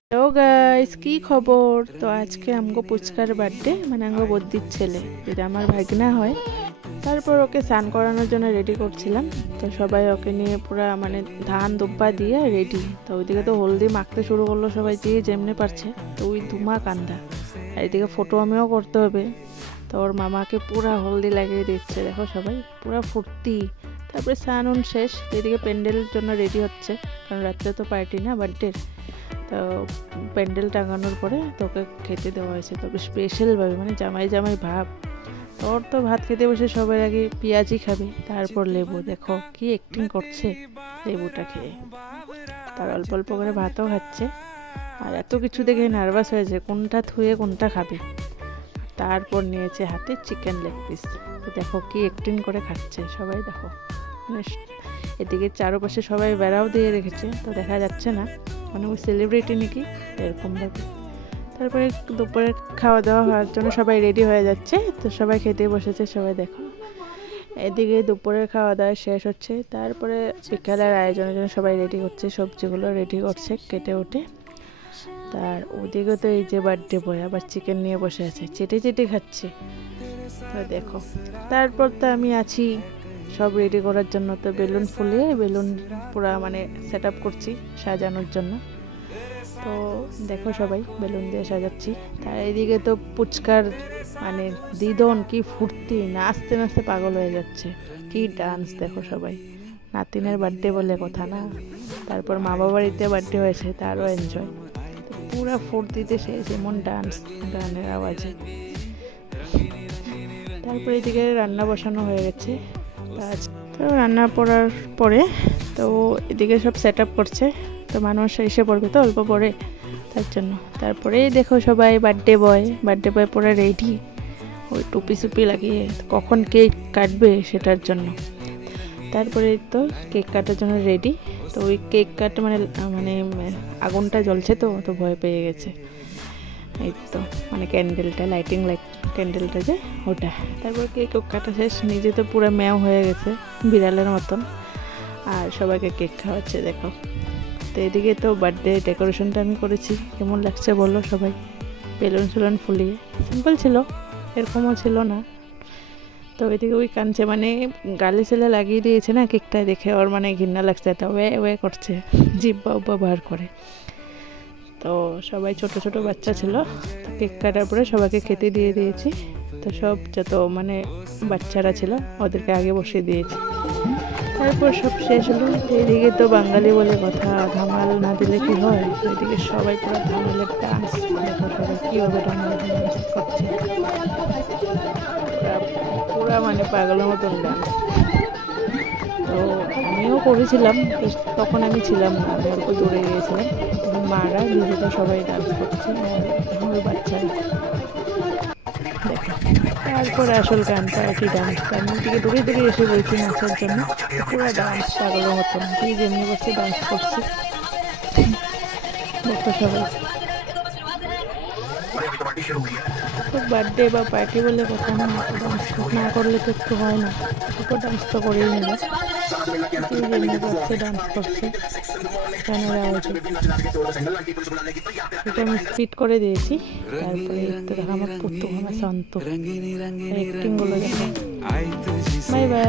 Hello guys, কি খবর? তো আজকে আমগো পুচকার বার্থডে, মানে আমগো বদ্দির ছেলে, যেটা আমার ভাগনা হয়। তারপর ওকে স্নান করানোর জন্য রেডি করছিলাম। তো সবাই ওকে নিয়ে পুরা মানে ধান দুব্বা দিয়ে রেডি। তো ওইদিকে তো হলদি মাখতে শুরু করলো সবাই, যে যেমনি পারছে। তো ওই ধুমা কান্দা, আর এদিকে ফটো আমিও করতে হবে। তো ওর মামাকে পুরা হলদি লাগিয়ে দিচ্ছে, দেখো সবাই পুরা ফুর্তি। তারপরে স্নান শেষ, এদিকে প্যান্ডেলের জন্য রেডি হচ্ছে, কারণ রাত্রে তো পার্টি না বার্থডের। তো প্যান্ডেল টাঙানোর পরে তোকে খেতে দেওয়া হয়েছে, তবে স্পেশালভাবে, মানে জামাই জামাই ভাব। তোর তো ভাত খেতে বসে সবার আগে পেঁয়াজি খাবে, তারপর লেবু। দেখো কি অ্যাক্টিং করছে লেবুটা খেয়ে, তার অল্প অল্প করে ভাতও খাচ্ছে। আর এত কিছু দেখে নার্ভাস হয়েছে কোনটা থুয়ে কোনটা খাবে। তারপর নিয়েছে হাতে চিকেন লেগ পিস। তো দেখো কি অ্যাক্টিং করে খাচ্ছে সবাই, দেখো। এদিকে চারপাশে সবাই বেড়াও দিয়ে রেখেছে, তো দেখা যাচ্ছে না, মানে ওই সেলিব্রিটি নাকি এরকমভাবে। তারপরে দুপুরে খাওয়া দাওয়া হওয়ার জন্য সবাই রেডি হয়ে যাচ্ছে। তো সবাই খেতে বসেছে, সবাই দেখো। এদিকে দুপুরে খাওয়া দাওয়া শেষ হচ্ছে, তারপরে বিকালের আয়োজনের জন্য সবাই রেডি করছে, সবজিগুলো রেডি করছে কেটে উঠে। তার ওদিকে তো এই যে বার্থডে বয় আবার চিকেন নিয়ে বসে আছে, চেটে চেটে খাচ্ছে। তো দেখো, তারপর তো আমি আছি সব রেডি করার জন্য। তো বেলুন ফুলিয়ে বেলুন পুরা মানে সেট আপ করছি সাজানোর জন্য। তো দেখো সবাই বেলুন দিয়ে সাজাচ্ছি। তার এদিকে তো পুচকার মানে দিদন কি ফুর্তি, নাচতে নাচতে পাগল হয়ে যাচ্ছে, কি ডান্স দেখো সবাই। নাতিনের বার্থডে বলে কথা না, তারপর মা বাবারিতে বার্থডে হয়েছে, তারও এনজয়। পুরা ফুর্তিতে সে যেমন ডান্স, গানের আওয়াজে। তারপরে এদিকে রান্না বসানো হয়ে গেছে। তো রান্না করার পরে তো এদিকে সব সেট আপ করছে। তো মানুষ এসে পড়বে তো অল্প পরে, তার জন্য। তারপরে দেখো সবাই বার্থডে বয় পরে রেডি, ওই টুপি সুপি লাগিয়ে কখন কেক কাটবে সেটার জন্য। তারপরে তো কেক কাটার জন্য রেডি। তো ওই কেক কাটে মানে মানে আগুনটা জ্বলছে, তো তো ভয় পেয়ে গেছে। এই তো মানে ক্যান্ডেলটা লাইটিং ক্যান্ডেলটা যে ওটা। তারপর কেক কাটা শেষ, নিজে তো পুরো ম্যাও হয়ে গেছে বিড়ালের মতন, আর সবাইকে কেক খাওয়াচ্ছে দেখো। তো এদিকে তো বার্থডে ডেকোরেশনটা আমি করেছি, কেমন লাগছে বলো সবাই। বেলুন ফুলিয়ে সিম্পল ছিল, এরকমও ছিল না। তো এদিকে ওই কাঁদছে, মানে গালে ছেলে লাগিয়ে দিয়েছে না কেকটা, দেখে ওর মানে ঘৃণা লাগছে, তা ওয়ে করছে, জিব্বা উব্বা বার করে। তো সবাই ছোট ছোট বাচ্চা ছিল, তো কেক কাটার পরে সবাইকে খেতে দিয়ে দিয়েছি। তো সব যত মানে বাচ্চারা ছিল ওদেরকে আগে বসিয়ে দিয়েছি। তারপর সব শেষ হলো। এদিকে তো বাঙালি বলে কথা, ধামাল না দিলে কি হয়। তো এদিকে সবাই পুরো ধামালের ডান্স, দেখো সবাই কীভাবে ধামালের ডান্স করছে, পুরা মানে পাগলের মতন ডান্স। তো আমিও করেছিলাম, তো তখন আমি ছিলাম না, আমি অল্প দূরে গিয়েছিলাম। তখন মারা দিদিরা সবাই ডান্স করছে, আর ওই বাচ্চারা দেখো। তারপরে আসল গানটা আর কি, ডান্সটা আমি দিকে দূরে দূরে এসে বলছি নাচার জন্য। পুরো ডান্স পাগলের মতন, কি যেমনি করছে ডান্স করছে দেখো সবাই। তো বার্থডে বা পার্টি বলে কথা না, ডান্স না করলে তো একটু হয় না, একটু ডান্স তো করেই নেবে। যেমনি করছে ডান্স করছে গানের আওয়াজে। এটা আমি স্পিড করে দিয়েছি। তারপরে তো দেখো আমার পুত্তু আমার শান্ত অ্যাক্টিংগুলো দেখো। Bye bye.